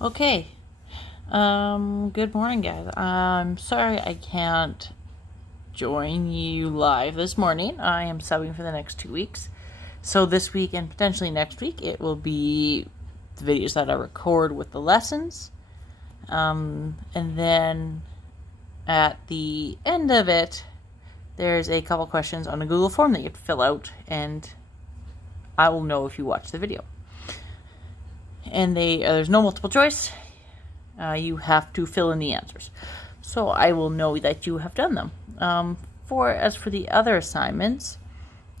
Okay. Good morning, guys. I'm sorry I can't join you live this morning. I am subbing for the next 2 weeks. So this week and potentially next week, it will be the videos that I record with the lessons. And then at the end of it, there's a couple questions on a Google form that you have to fill out, and I will know if you watch the video. And there's no multiple choice. You have to fill in the answers. So I will know that you have done them. As for the other assignments,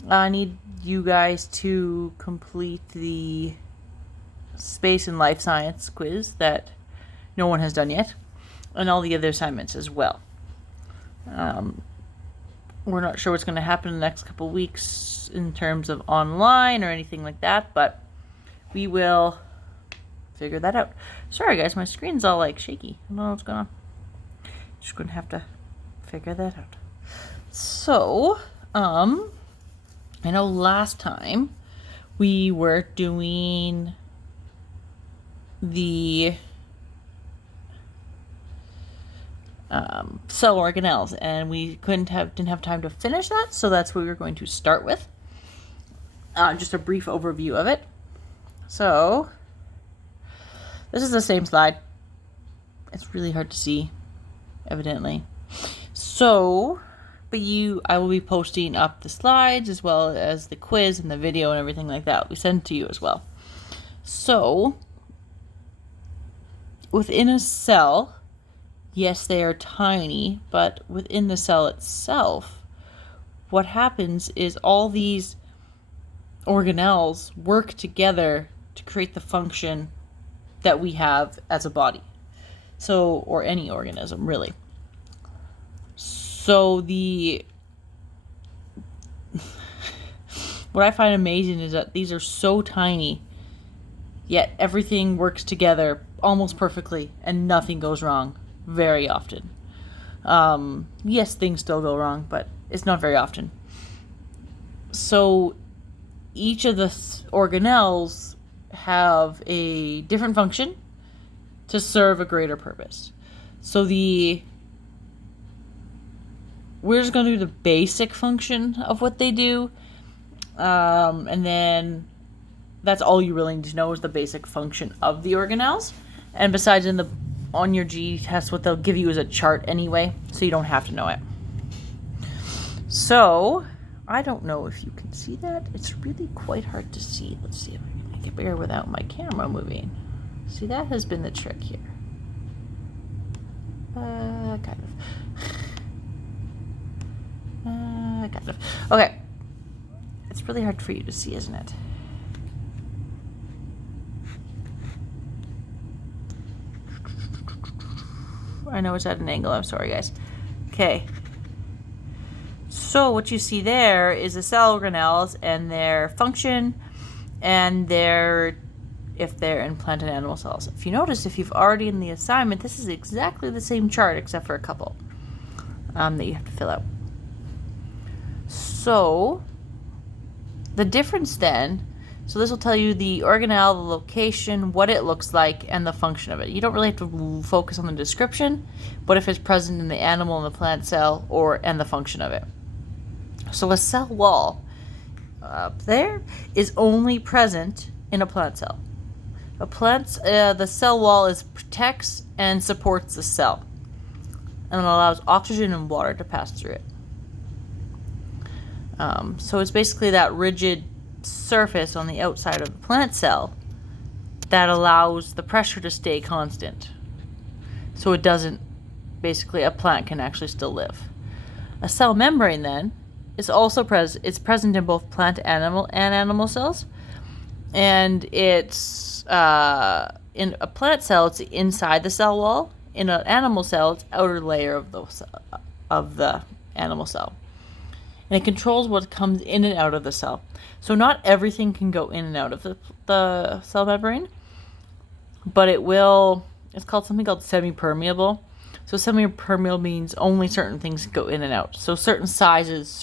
I need you guys to complete the space and life science quiz that no one has done yet, and all the other assignments as well. We're not sure what's going to happen in the next couple weeks in terms of online or anything like that, but we will figure that out. Sorry guys, my screen's all like shaky. I don't know what's going on. Just gonna have to figure that out. So, I know last time we were doing the cell organelles, and we didn't have time to finish that, so that's what we were going to start with. Just a brief overview of it. So, this is the same slide. It's really hard to see, evidently. So, I will be posting up the slides as well as the quiz and the video and everything like that. We send it to you as well. So, within a cell, yes, they are tiny, but within the cell itself, what happens is all these organelles work together to create the function that we have as a body. So, or any organism, really. So what I find amazing is that these are so tiny, yet everything works together almost perfectly and nothing goes wrong very often. Yes, things still go wrong, but it's not very often. So each of the organelles have a different function to serve a greater purpose. So we're just going to do the basic function of what they do, and then that's all you really need to know is the basic function of the organelles. And besides, on your GE test, what they'll give you is a chart anyway, so you don't have to know it. So I don't know if you can see that. It's really quite hard to see. Let's see if I can make it bigger without my camera moving. See, that has been the trick here. Kind of. Okay. It's really hard for you to see, isn't it? I know it's at an angle. I'm sorry, guys. Okay. So what you see there is the cell organelles and their function, and if they're in plant and animal cells. If you notice, if you've already in the assignment, this is exactly the same chart except for a couple that you have to fill out. So the difference then, so this will tell you the organelle, the location, what it looks like, and the function of it. You don't really have to focus on the description, but if it's present in the animal and the plant cell, and the function of it. So a cell wall up there is only present in a plant cell. The cell wall protects and supports the cell, and it allows oxygen and water to pass through it. So it's basically that rigid surface on the outside of the plant cell that allows the pressure to stay constant. So a plant can actually still live. A cell membrane then is also it's present in both plant and animal cells. And it's in a plant cell, it's inside the cell wall. In an animal cell, it's outer layer of the animal cell. And it controls what comes in and out of the cell. So not everything can go in and out of the cell membrane, but it's called something called semi-permeable. So semi-permeable means only certain things go in and out. So certain sizes,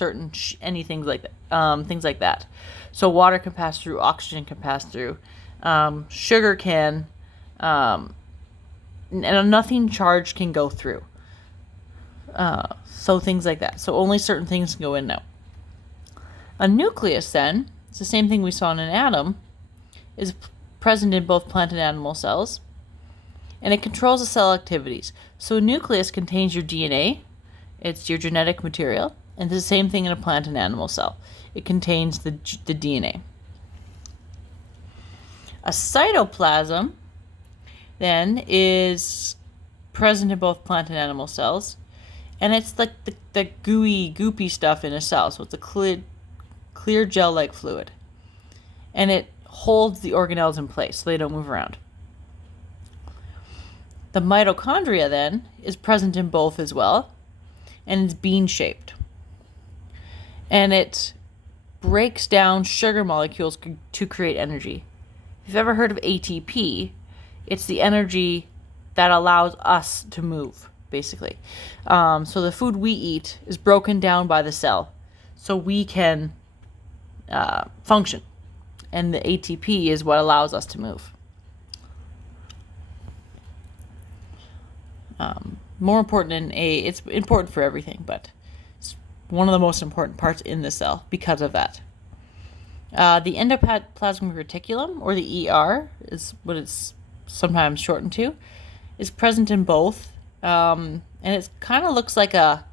anything like that, things like that. So water can pass through, oxygen can pass through, sugar can, nothing charged can go through. So things like that. So only certain things can go in now. A nucleus, then, it's the same thing we saw in an atom, is present in both plant and animal cells, and it controls the cell activities. So a nucleus contains your DNA, it's your genetic material, and it's the same thing in a plant and animal cell. It contains the DNA. A cytoplasm, then, is present in both plant and animal cells, and it's like the gooey, goopy stuff in a cell. So it's a clear gel-like fluid, and it holds the organelles in place so they don't move around. The mitochondria, then, is present in both as well, and it's bean-shaped. And it breaks down sugar molecules to create energy. If you've ever heard of ATP, it's the energy that allows us to move, basically. So the food we eat is broken down by the cell, so we can function. And the ATP is what allows us to move. More important it's important for everything, but it's one of the most important parts in the cell because of that. The endoplasmic reticulum, or the ER, is what it's sometimes shortened to, is present in both, and it kind of looks like a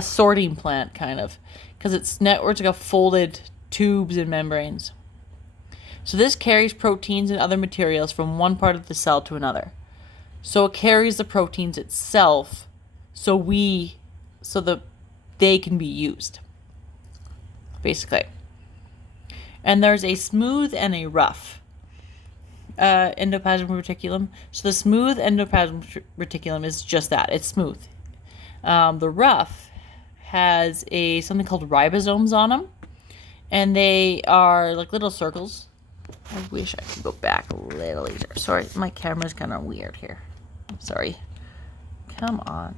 sorting plant, kind of, because it's networks of folded tubes and membranes. So this carries proteins and other materials from one part of the cell to another. So it carries the proteins itself, so they can be used, basically. And there's a smooth and a rough endoplasmic reticulum. So the smooth endoplasmic reticulum is just that, it's smooth. The rough has something called ribosomes on them, and they are like little circles. I wish I could go back a little easier. Sorry, my camera's kind of weird here. Sorry. Come on.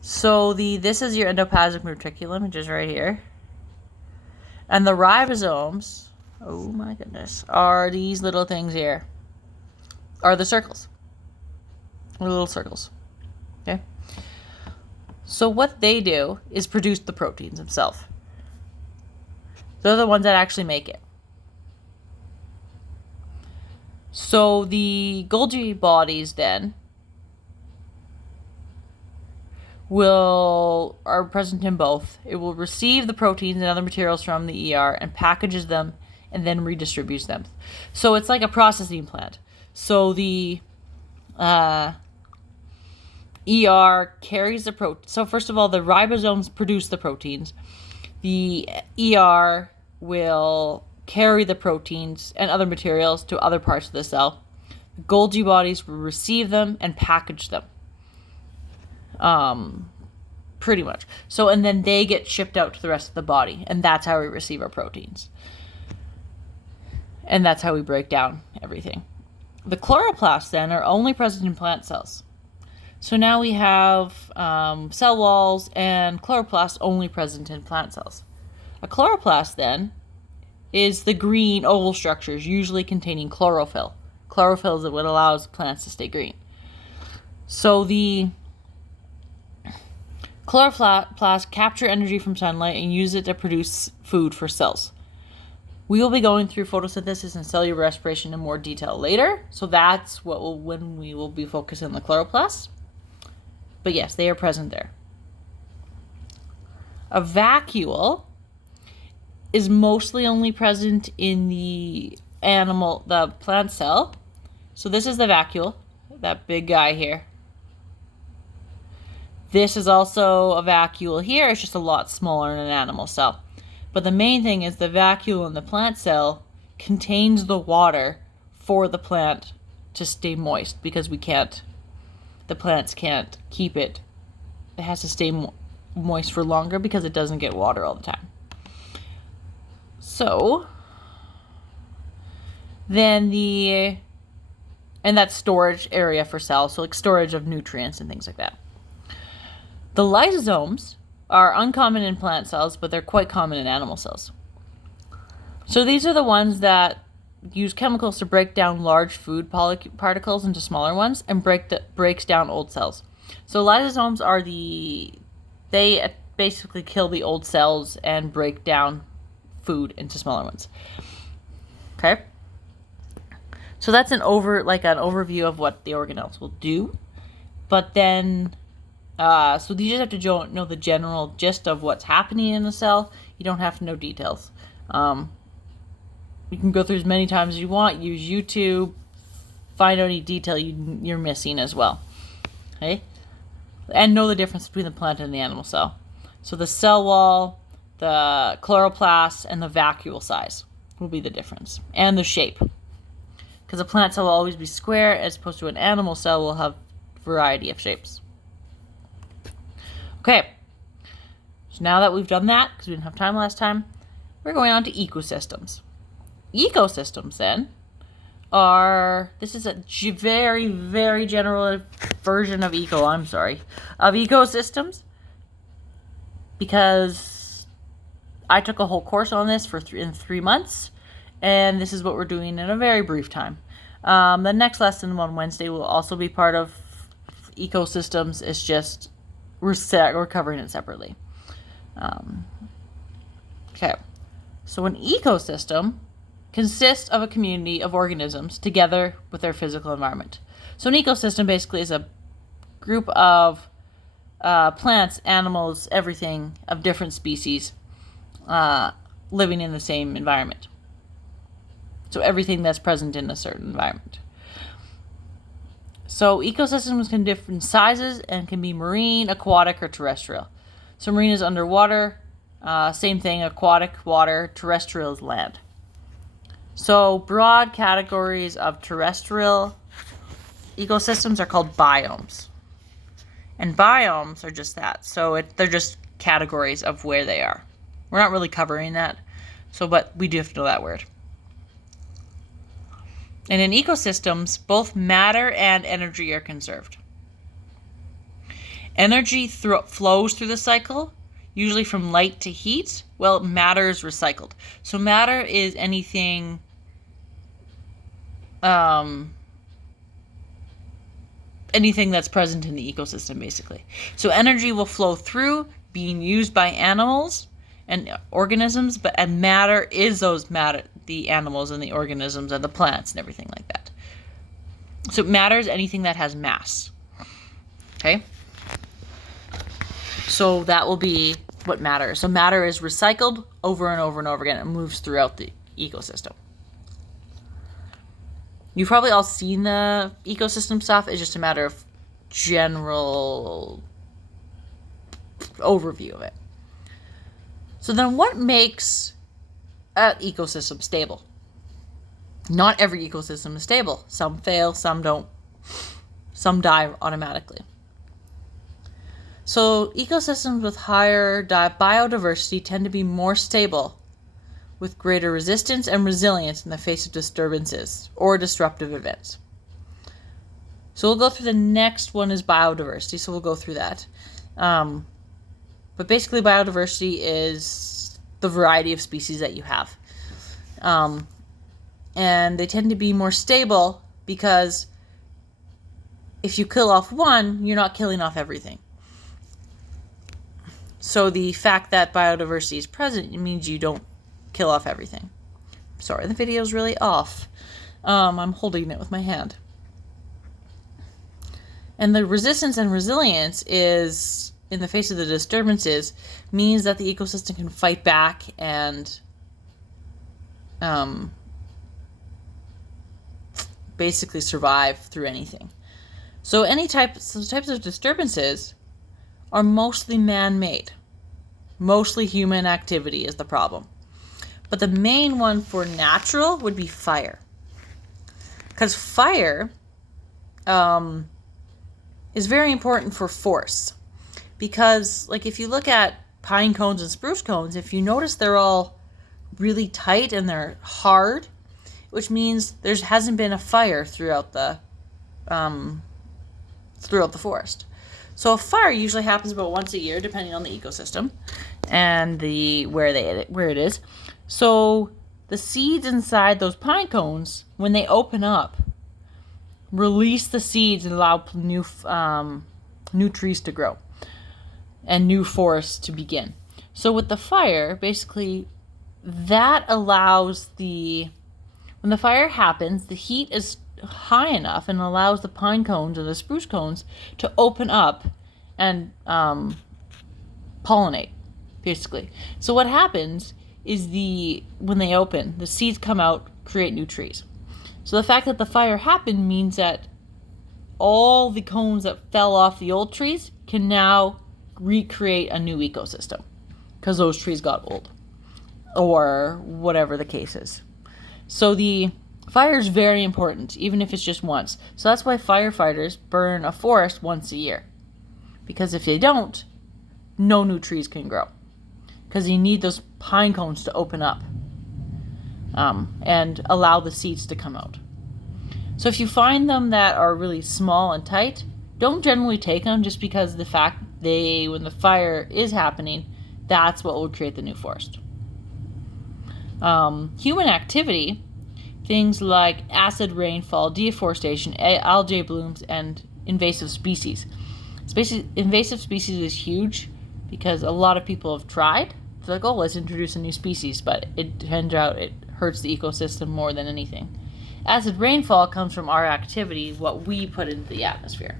So this is your endoplasmic reticulum, which is right here. And the ribosomes, oh my goodness, are these little things here. Are the circles. The little circles. Okay? So what they do is produce the proteins themselves. They're the ones that actually make it. So the Golgi bodies then are present in both. It will receive the proteins and other materials from the ER and packages them and then redistributes them. So it's like a processing plant. So the ER carries the protein. So first of all, the ribosomes produce the proteins. The ER will carry the proteins and other materials to other parts of the cell. The Golgi bodies will receive them and package them. Pretty much. So, and then they get shipped out to the rest of the body, and that's how we receive our proteins. And that's how we break down everything. The chloroplasts then are only present in plant cells. So now we have cell walls and chloroplasts only present in plant cells. A chloroplast then is the green oval structures, usually containing chlorophyll. Chlorophyll is what allows plants to stay green. So the chloroplasts capture energy from sunlight and use it to produce food for cells. We will be going through photosynthesis and cellular respiration in more detail later, so that's when we will be focusing on the chloroplasts. But yes, they are present there. A vacuole is mostly only present in the plant cell. So this is the vacuole, that big guy here. This is also a vacuole here, it's just a lot smaller in an animal cell. But the main thing is the vacuole in the plant cell contains the water for the plant to stay moist, because the plants can't keep it. It has to stay moist for longer because it doesn't get water all the time. So, then and that's storage area for cells, so like storage of nutrients and things like that. The lysosomes are uncommon in plant cells, but they're quite common in animal cells. So these are the ones that use chemicals to break down large food particles into smaller ones and breaks down old cells. So lysosomes are they basically kill the old cells and break down food into smaller ones. Okay? So that's an overview of what the organelles will do. But then, so you just have to know the general gist of what's happening in the cell. You don't have to know details. You can go through as many times as you want. Use YouTube. Find out any detail you're missing as well. Okay? And know the difference between the plant and the animal cell. So the cell wall, the chloroplast, and the vacuole size will be the difference. And the shape. Because a plant cell will always be square, as opposed to an animal cell will have a variety of shapes. Okay. So now that we've done that, because we didn't have time last time, we're going on to ecosystems. Ecosystems, then, this is a very, very general version of ecosystems, because I took a whole course on this in 3 months, and this is what we're doing in a very brief time. The next lesson on Wednesday will also be part of ecosystems. It's just we're covering it separately. Okay, so an ecosystem consists of a community of organisms together with their physical environment. So an ecosystem basically is a group of plants, animals, everything of different species living in the same environment. So everything that's present in a certain environment. So ecosystems can be different sizes and can be marine, aquatic, or terrestrial. So marine is underwater. Same thing, aquatic, water, terrestrial is land. So broad categories of terrestrial ecosystems are called biomes. And biomes are just that. So they're just categories of where they are. We're not really covering that. But we do have to know that word. And in ecosystems, both matter and energy are conserved. Energy flows through the cycle, usually from light to heat. Well, matter is recycled. So matter is anything that's present in the ecosystem, basically. So energy will flow through, being used by animals and organisms, and matter is the animals and the organisms and the plants and everything like that. So matter is anything that has mass. Okay? So that will be what matter is. So matter is recycled over and over and over again. It moves throughout the ecosystem. You've probably all seen the ecosystem stuff. It's just a matter of general overview of it. So then what makes an ecosystem stable? Not every ecosystem is stable. Some fail, some don't. Some die automatically. So ecosystems with higher biodiversity tend to be more stable, with greater resistance and resilience in the face of disturbances or disruptive events. So we'll go through the next one is biodiversity, so we'll go through that. But basically biodiversity is the variety of species that you have. And they tend to be more stable because if you kill off one, you're not killing off everything. So the fact that biodiversity is present, it means you don't kill off everything. Sorry, the video's really off. I'm holding it with my hand. And the resistance and resilience is, in the face of the disturbances, means that the ecosystem can fight back and basically survive through anything. So types of disturbances are mostly man-made. Mostly human activity is the problem. But the main one for natural would be fire. Because fire is very important for force. Because, like, if you look at pine cones and spruce cones, if you notice they're all really tight and they're hard, which means there hasn't been a fire throughout the forest. So a fire usually happens about once a year, depending on the ecosystem and where it is. So the seeds inside those pine cones, when they open up, release the seeds and allow new trees to grow and new forests to begin. So with the fire, basically, that allows when the fire happens, the heat is high enough and allows the pine cones or the spruce cones to open up and pollinate, basically. So what happens is when they open, the seeds come out, create new trees. So the fact that the fire happened means that all the cones that fell off the old trees can now recreate a new ecosystem because those trees got old or whatever the case is. So the fire is very important, even if it's just once. So that's why firefighters burn a forest once a year. Because if they don't, no new trees can grow. Because you need those pine cones to open up and allow the seeds to come out. So if you find them that are really small and tight, don't generally take them just because the fact when the fire is happening, that's what will create the new forest. Human activity, things like acid rainfall, deforestation, algae blooms, and invasive species. Invasive species is huge because a lot of people have tried. It's like, oh, let's introduce a new species, but it turns out it hurts the ecosystem more than anything. Acid rainfall comes from our activity, what we put into the atmosphere.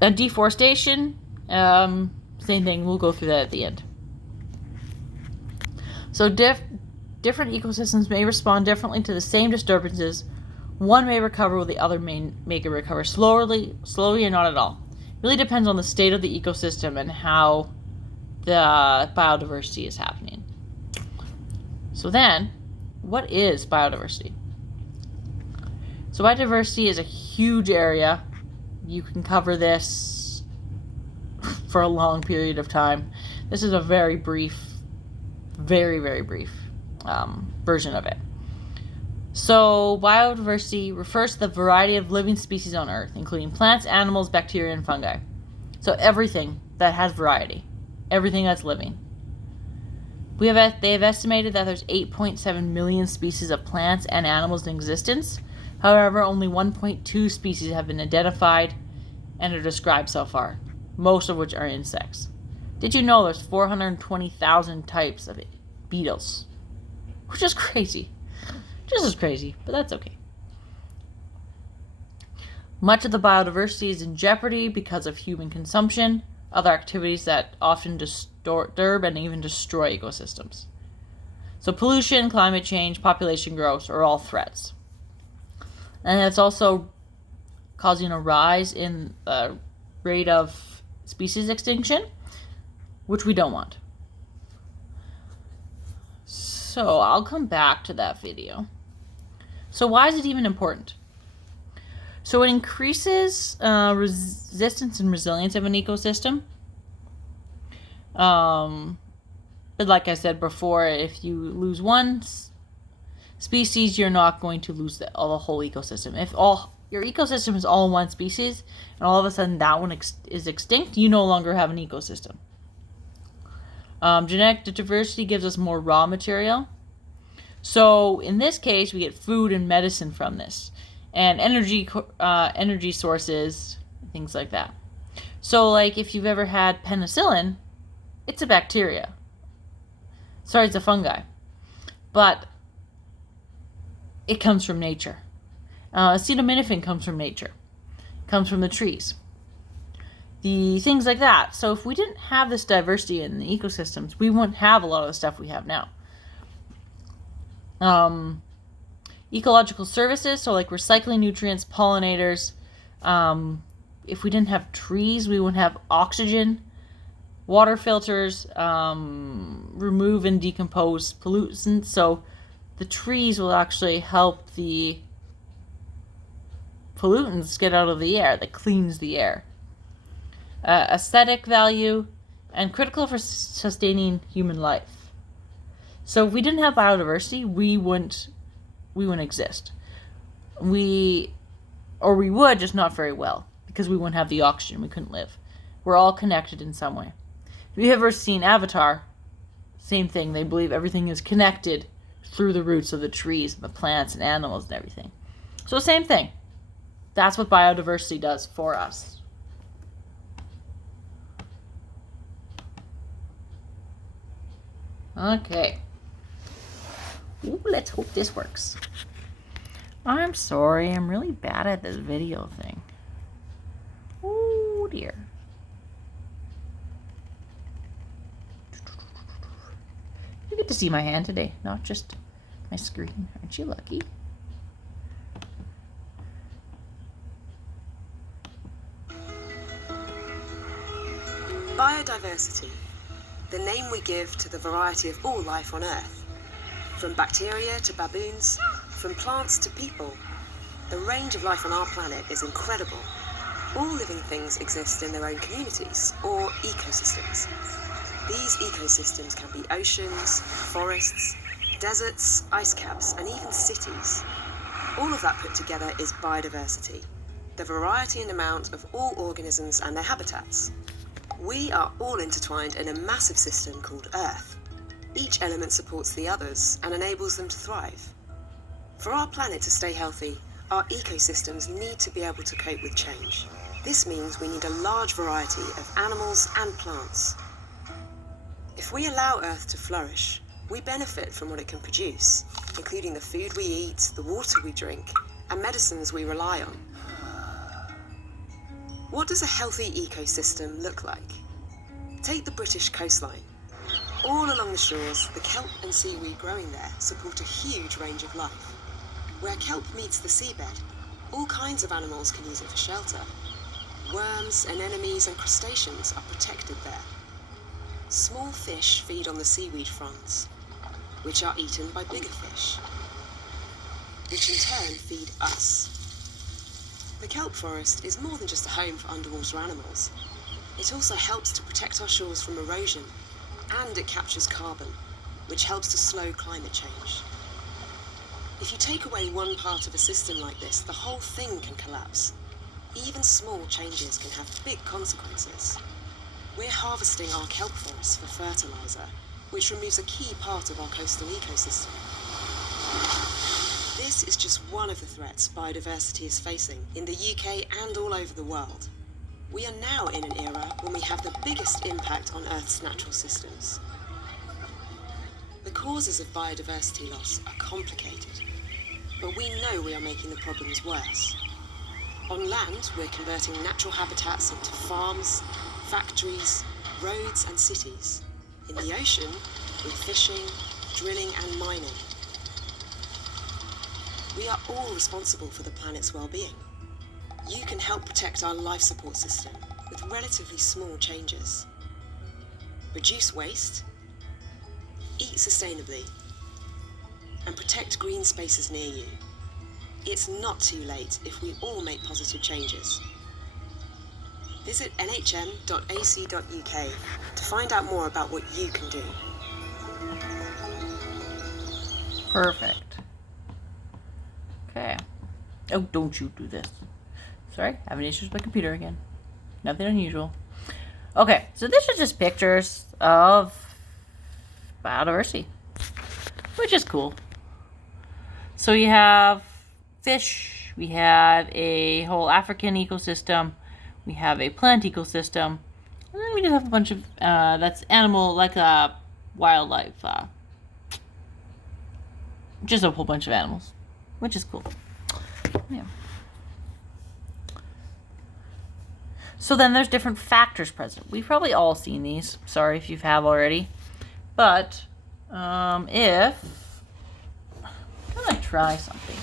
And deforestation, same thing. We'll go through that at the end. So different ecosystems may respond differently to the same disturbances. One may recover while the other may make it recover slowly or not at all. It really depends on the state of the ecosystem and how the biodiversity is happening. So then, what is biodiversity? So biodiversity is a huge area. You can cover this for a long period of time. This is a very brief, very, very brief version of it. So biodiversity refers to the variety of living species on Earth, including plants, animals, bacteria, and fungi. So everything that has variety, everything that's living. They have estimated that there's 8.7 million species of plants and animals in existence. However, only 1.2 species have been identified and are described so far, most of which are insects. Did you know there's 420,000 types of beetles? Which is crazy. Just as crazy, but that's okay. Much of the biodiversity is in jeopardy because of human consumption, other activities that often disturb and even destroy ecosystems. So pollution, climate change, population growth are all threats. And it's also causing a rise in the rate of species extinction, which we don't want. So I'll come back to that video. So why is it even important? So it increases resistance and resilience of an ecosystem. But like I said before, if you lose one species, you're not going to lose the whole ecosystem. If your ecosystem is all one species, and all of a sudden that one is extinct, you no longer have an ecosystem. Genetic diversity gives us more raw material. So in this case, we get food and medicine from this, and energy sources, things like that. So like if you've ever had penicillin, it's a bacteria. Sorry, it's a fungi, but it comes from nature. Acetaminophen comes from nature, comes from the trees. The things like that. So if we didn't have this diversity in the ecosystems, we wouldn't have a lot of the stuff we have now. Ecological services, so like recycling nutrients, pollinators. If we didn't have trees, we wouldn't have oxygen. Water filters remove and decompose pollutants. So the trees will actually help the pollutants get out of the air. That cleans the air. Aesthetic value, and critical for sustaining human life. So if we didn't have biodiversity, we wouldn't exist. We would, just not very well, because we wouldn't have the oxygen. We couldn't live. We're all connected in some way. If you've ever seen Avatar, same thing. They believe everything is connected through the roots of the trees and the plants and animals and everything. So same thing. That's what biodiversity does for us. Okay. Ooh, let's hope this works. I'm sorry, I'm really bad at this video thing. Oh dear. You get to see my hand today, not just my screen. Aren't you lucky? Biodiversity, the name we give to the variety of all life on Earth. From bacteria to baboons, from plants to people, the range of life on our planet is incredible. All living things exist in their own communities, or ecosystems. These ecosystems can be oceans, forests, deserts, ice caps, and even cities. All of that put together is biodiversity, the variety and amount of all organisms and their habitats. We are all intertwined in a massive system called Earth. Each element supports the others and enables them to thrive. For our planet to stay healthy, our ecosystems need to be able to cope with change. This means we need a large variety of animals and plants. If we allow Earth to flourish, we benefit from what it can produce, including the food we eat, the water we drink, and medicines we rely on. What does a healthy ecosystem look like? Take the British coastline. All along the shores, the kelp and seaweed growing there support a huge range of life. Where kelp meets the seabed, all kinds of animals can use it for shelter. Worms, anemones, and crustaceans are protected there. Small fish feed on the seaweed fronds, which are eaten by bigger fish, which in turn feed us. The kelp forest is more than just a home for underwater animals. It also helps to protect our shores from erosion, and it captures carbon, which helps to slow climate change. If you take away one part of a system like this, the whole thing can collapse. Even small changes can have big consequences. We're harvesting our kelp forests for fertilizer, which removes a key part of our coastal ecosystem. This is just one of the threats biodiversity is facing in the UK and all over the world. We are now in an era when we have the biggest impact on Earth's natural systems. The causes of biodiversity loss are complicated, but we know we are making the problems worse. On land, we're converting natural habitats into farms, factories, roads, and cities. In the ocean, we're fishing, drilling, and mining. We are all responsible for the planet's well-being. You can help protect our life support system with relatively small changes. Reduce waste, eat sustainably, and protect green spaces near you. It's not too late if we all make positive changes. Visit nhm.ac.uk to find out more about what you can do. Perfect. Okay. Oh, don't you do this. Sorry, having issues with my computer again. Nothing unusual. Okay, so this is just pictures of biodiversity, which is cool. So you have fish, we have a whole African ecosystem, we have a plant ecosystem, and then we just have a bunch of, that's animal, like wildlife, just a whole bunch of animals, which is cool. Yeah. So then there's different factors present. We've probably all seen these. Sorry if you have already. But if... I'm going to try something.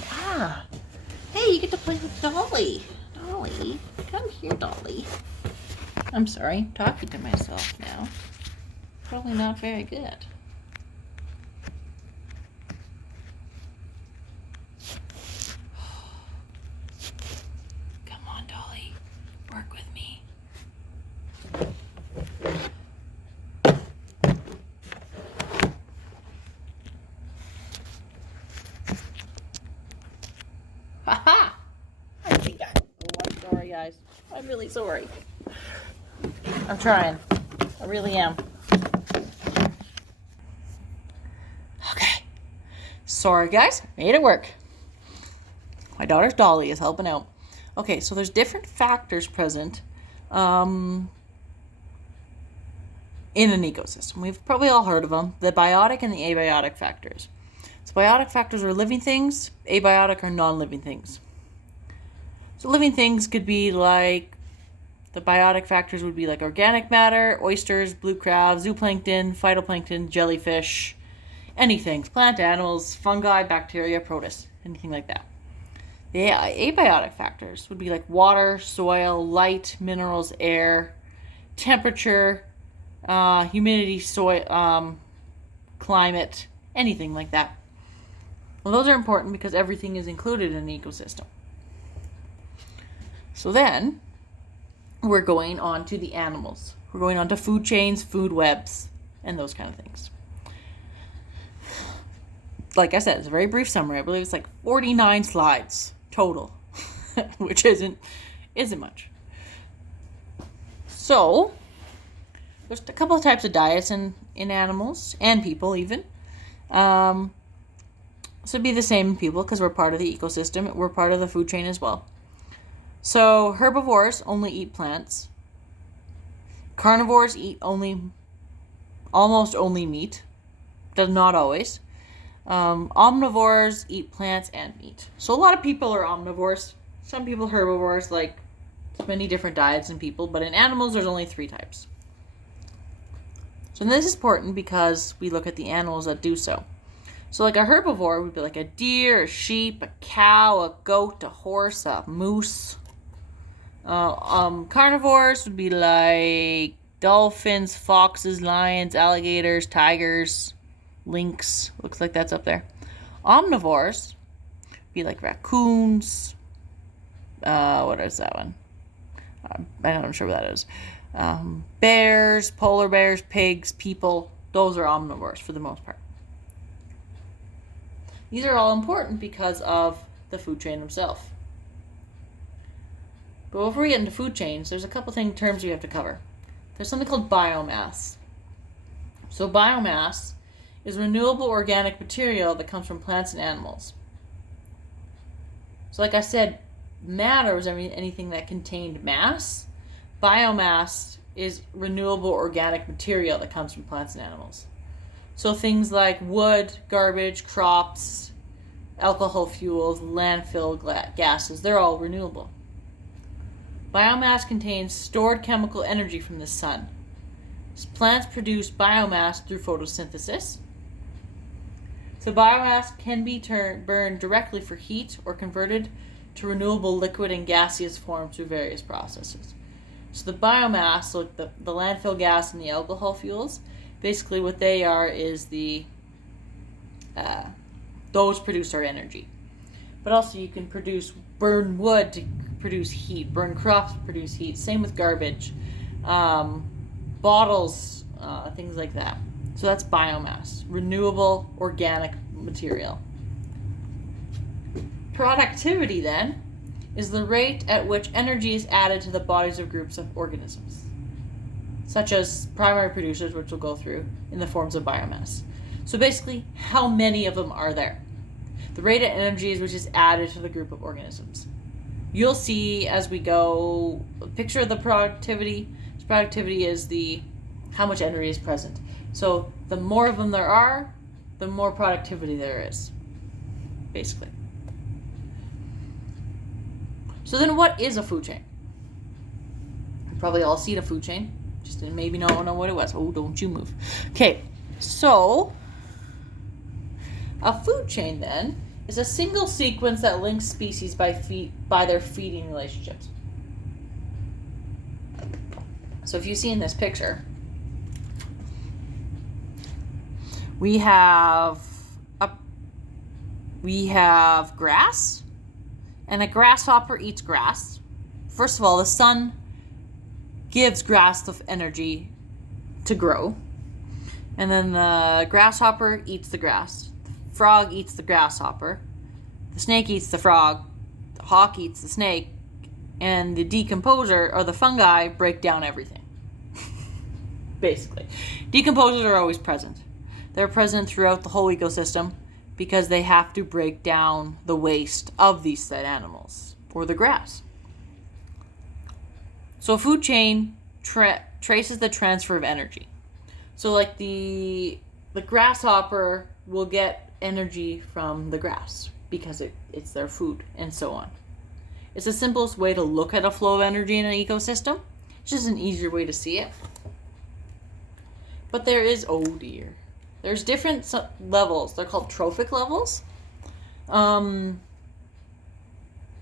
Hey, you get to play with Dolly. Dolly, come here, Dolly. I'm sorry, I'm talking to myself now. Probably not very good. Come on, Dolly. Work with me. Haha! I think I'm sorry, guys. I'm really sorry. I'm trying. I really am. Okay. Sorry, guys. Made it work. My daughter's Dolly is helping out. Okay, so there's different factors present in an ecosystem. We've probably all heard of them, the biotic and the abiotic factors. So biotic factors are living things, abiotic are non-living things. So living things could be like, the biotic factors would be like organic matter, oysters, blue crabs, zooplankton, phytoplankton, jellyfish, anything, plant, animals, fungi, bacteria, protists, anything like that. The abiotic factors would be like water, soil, light, minerals, air, temperature, humidity, soil, climate, anything like that. Well, those are important because everything is included in an ecosystem. So then we're going on to the animals. We're going on to food chains, food webs, and those kind of things. Like I said, it's a very brief summary. I believe it's like 49 slides total, which isn't much. So there's a couple of types of diets in animals and people even. So it'd be the same in people because we're part of the ecosystem. We're part of the food chain as well. So herbivores only eat plants. Carnivores eat almost only meat. Does not always. Omnivores eat plants and meat. So a lot of people are omnivores. Some people herbivores, like many different diets in people, but in animals there's only 3 types. So this is important because we look at the animals that do so. So like a herbivore would be like a deer, a sheep, a cow, a goat, a horse, a moose. Carnivores would be like dolphins, foxes, lions, alligators, tigers, lynx. Looks like that's up there. Omnivores would be like raccoons. What is that one? I'm not sure what that is. Bears, polar bears, pigs, people. Those are omnivores for the most part. These are all important because of the food chain themselves. But before we get into food chains, there's a couple terms you have to cover. There's something called biomass. So biomass is renewable organic material that comes from plants and animals. So like I said, matter was anything that contained mass. Biomass is renewable organic material that comes from plants and animals. So things like wood, garbage, crops, alcohol fuels, landfill gases, they're all renewable. Biomass contains stored chemical energy from the sun. Plants produce biomass through photosynthesis. So biomass can be burned directly for heat or converted to renewable liquid and gaseous forms through various processes. So the biomass, like the landfill gas and the alcohol fuels, basically what they are is those produce our energy. But also you can burn wood to produce heat, burn crops to produce heat. Same with garbage, bottles, things like that. So that's biomass, renewable organic material. Productivity then is the rate at which energy is added to the bodies of groups of organisms, such as primary producers, which we'll go through in the forms of biomass. So basically, how many of them are there? The rate of energy is which is added to the group of organisms. You'll see as we go a picture of the productivity. So productivity is how much energy is present. So the more of them there are, the more productivity there is, basically. So then what is a food chain? You've probably all seen a food chain. Just didn't maybe know what it was. Oh, don't you move. Okay, so a food chain then is a single sequence that links species by their feeding relationships. So if you see in this picture, we have grass, and a grasshopper eats grass. First of all, the sun gives grass the energy to grow. And then the grasshopper eats the grass. The frog eats the grasshopper. The snake eats the frog. The hawk eats the snake. And the decomposer, or the fungi, break down everything. Basically. Decomposers are always present. They're present throughout the whole ecosystem because they have to break down the waste of these said animals or the grass. So a food chain traces the transfer of energy. So like the grasshopper will get energy from the grass because it's their food, and so on. It's the simplest way to look at a flow of energy in an ecosystem. It's just an easier way to see it. But there's different levels. They're called trophic levels.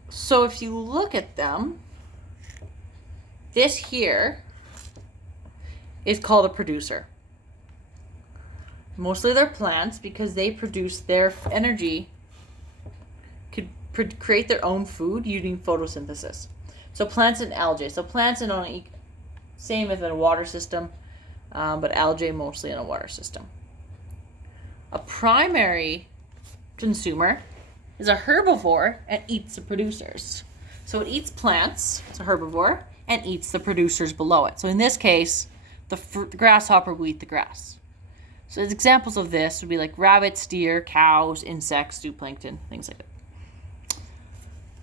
So if you look at them, this here is called a producer. Mostly they're plants because they produce their energy, could create their own food using photosynthesis. So plants and algae. So plants in same as in a water system, but algae mostly in a water system. A primary consumer is a herbivore and eats the producers. So it eats plants, it's a herbivore, and eats the producers below it. So in this case, the grasshopper will eat the grass. So examples of this would be like rabbits, deer, cows, insects, zooplankton, things like that.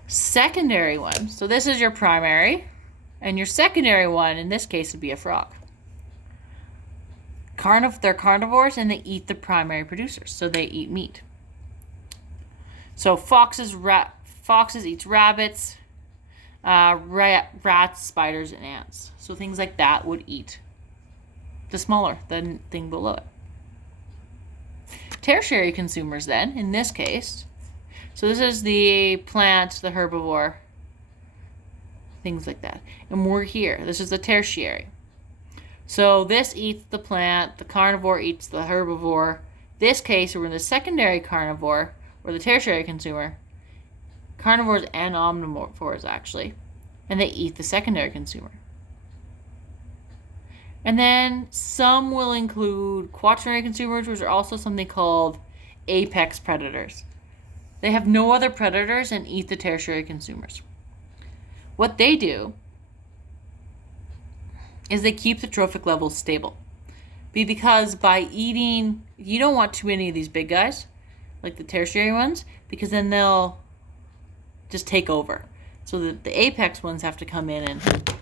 Secondary one, so this is your primary, and your secondary one in this case would be a frog. They're carnivores and they eat the primary producers, so they eat meat. So foxes eats rabbits, rats, spiders, and ants. So things like that would eat the thing below it. Tertiary consumers then, in this case, so this is the plant, the herbivore, things like that. And we're here. This is the tertiary. So this eats the plant, the carnivore eats the herbivore. This case, we're in the secondary carnivore, or the tertiary consumer. Carnivores and omnivores, actually. And they eat the secondary consumer. And then some will include quaternary consumers, which are also something called apex predators. They have no other predators and eat the tertiary consumers. What they do is they keep the trophic levels stable. Because by eating, you don't want too many of these big guys, like the tertiary ones, because then they'll just take over. So the apex ones have to come in and